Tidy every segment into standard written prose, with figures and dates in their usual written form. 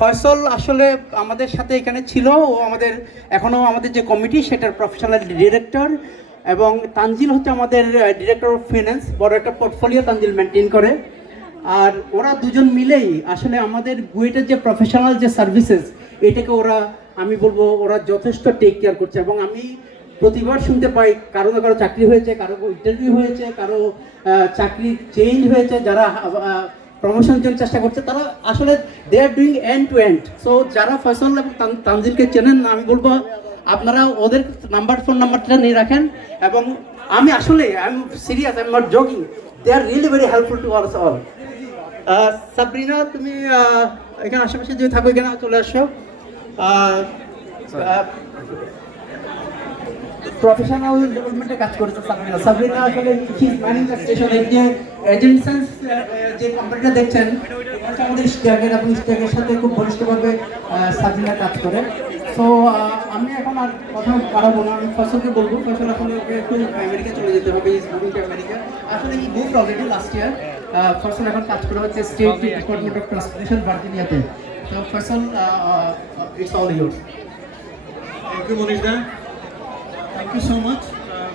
ফয়সল আসলে আমাদের সাথে এখানে ছিল, ও আমাদের এখনও আমাদের যে কমিটি সেটার প্রফেশনাল ডিরেক্টর, এবং তানজিল হচ্ছে আমাদের ডিরেক্টর অফ ফিন্যান্স, বড় একটা পোর্টফোলিও তানজিল মেনটেন করে। আর ওরা দুজন মিলেই আসলে আমাদের বুয়েটের যে প্রফেশনাল যে সার্ভিসেস, এটাকে ওরা, আমি বলবো ওরা যথেষ্ট টেক কেয়ার করছে। এবং আমি প্রতিবার শুনতে পাই কারো না কারো চাকরি হয়েছে, কারো ইন্টারভিউ হয়েছে, কারো চাকরি চেঞ্জ হয়েছে, যারা প্রমোশনের জন্য চেষ্টা করছে, তারা আসলে they are doing end to end. So যারা ফয়সল এবং তানজিলকে চেনেন, আমি বলবো আপনারা ওদের ফোন নাম্বারটা নিয়ে রাখেন। এবং আমি আসলে I am serious, I am not joking, they are really very helpful to us all. Sabrina, তুমি এখানে আশেপাশে যদি থাকো এখানে চলে আসো। প্রফেশনাল ডেভেলপমেন্টে কাজ করেছে সাবরিনা। সাবরিনা আসলে ম্যানিং দ্য স্টেশন, এই যে এজেন্সেন্স যে কোম্পানিটা দেখছেন, এটা আমাদের স্ট্যাগের এবং স্ট্যাগের সাথে খুব ঘনিষ্ঠভাবে সাবরিনা কাজ করে। সো আমি এখন আর কথা বাড়াবো না, আমি ফসলকে বলবো। ফসল আসলে ওকে একটু আমেরিকা চলে যেতে হবে, ইজ মুভিং টু আমেরিকা। আসলে ই মুভড অলরেডি লাস্ট ইয়ার। ফসল এখন কাজ করে হচ্ছে স্টেট ডিপার্টমেন্ট অফ ট্রান্সপোর্টেশন ভার্জিনিয়াতে। তো ফসল, it's all yours. Thank you, Monishda. Thank you so much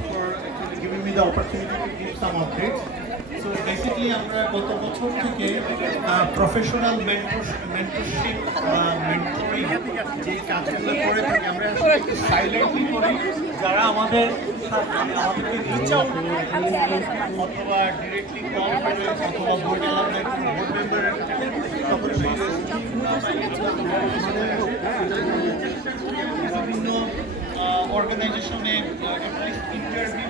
for actually giving me the opportunity to give some updates. So basically, আমরা গত বছর থেকে প্রফেশনাল মেন্টরশিপ মেন্টরিং যে কাজগুলো করে থাকি, আমরা আসলে সাইলেন্টলি করি। যারা আমাদেরকে রিচ আউট অথবা ডিরেক্টলি কল করে অথবা বোর্ড অ্যালামনাই বোর্ড মেম্বারের তখন বিভিন্ন অর্গানাইজেশনে ইন্টারভিউ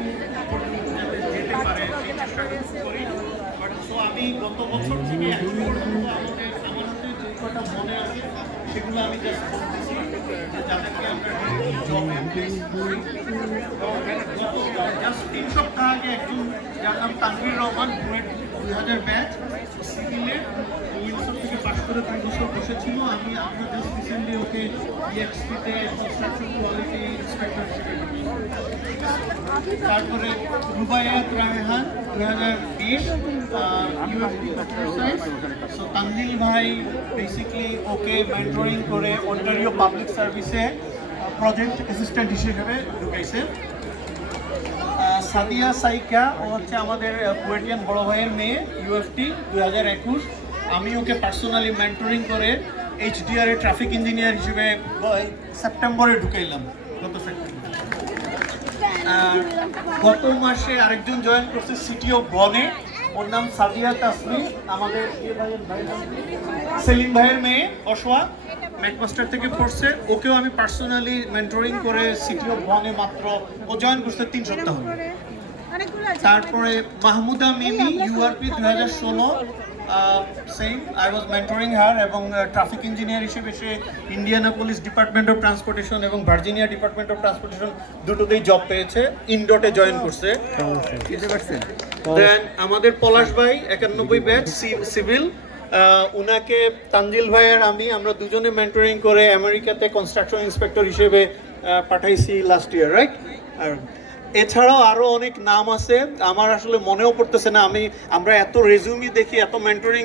যেতে পারে সেই চেষ্টাটা করি। বাট সো আমি গত বছর থেকে এখন পর্যন্ত আমার হাতে যে কটা মনে আছে সেগুলো আমি জাস্ট বলতেছি, যাদেরকে আমরা জব করি। গত জাস্ট 3 সপ্তাহ আগে একজন, যার নাম তানভীর রহমান, বুয়েট 2000 ব্যাচ, সিভিলে উইলসন থেকে পাশ করে 2 বছর বসেছিল। আমরা জাস্ট রিসেন্টলি ওকে ইএক্সপিতে কনস্ট্রাকশন কোয়ালিটি ইন্সপেক্টর হিসেবে। তারপরে Rubaiyat Raihan 2020 UFT computer science. So Tanzil ভাই বেসিক্যালি ওকে মেন্টরিং করে অন্টারিও পাবলিক সার্ভিসে প্রজেক্ট অ্যাসিস্ট্যান্ট হিসেবে ঢুকাইছে। সাদিয়া সাইকা, ও হচ্ছে আমাদের বুয়েটিয়ান বড় ভাইয়ের মেয়ে, ইউএফটি 2021। আমি ওকে পার্সোনালি মেন্টরিং করে এইচডিআর এ ট্রাফিক ইঞ্জিনিয়ার হিসেবে সেপ্টেম্বরে ঢুকাইলাম, গত সেপ্টেম্বর। গত মাসে আরেকজন জয়েন করছে সিটিও বনে, ওর নাম সাদিয়া তাসমি, আমাদের সেলিম ভাইয়ের মেয়ে, অশোয়া ম্যাকমাস্টার থেকে পড়ছে। ওকেও আমি পার্সোনালি মেন্টরিং করে সিটিও বনে মাত্র ও জয়েন করছে 3 সপ্তাহ। তারপরে Mahmuda Mimi, URP 2016, same I was mentoring her, এবং ট্রাফিক ইঞ্জিনিয়ার হিসেবে সে ইন্ডিয়ানাপোলিস ডিপার্টমেন্ট অফ ট্রান্সপোর্টেশন এবং ভার্জিনিয়া ডিপার্টমেন্ট অফ ট্রান্সপোর্টেশন দুটোতেই জব পেয়েছে, ইনডটে জয়েন করছে। দেন আমাদের পলাশ ভাই 91 ব্যাচ, সিভিল, উনাকে তানজিল ভাইয়ের আমরা দুজনে মেন্টরিং করে আমেরিকাতে কনস্ট্রাকশন ইন্সপেক্টর হিসেবে পাঠাইছি লাস্ট ইয়ার, রাইট? আর এছাড়াও আরও অনেক নাম আছে, আমার আসলে মনেও পড়তেছে না। আমরা এত রেজুমি দেখি, এত মেন্টরিং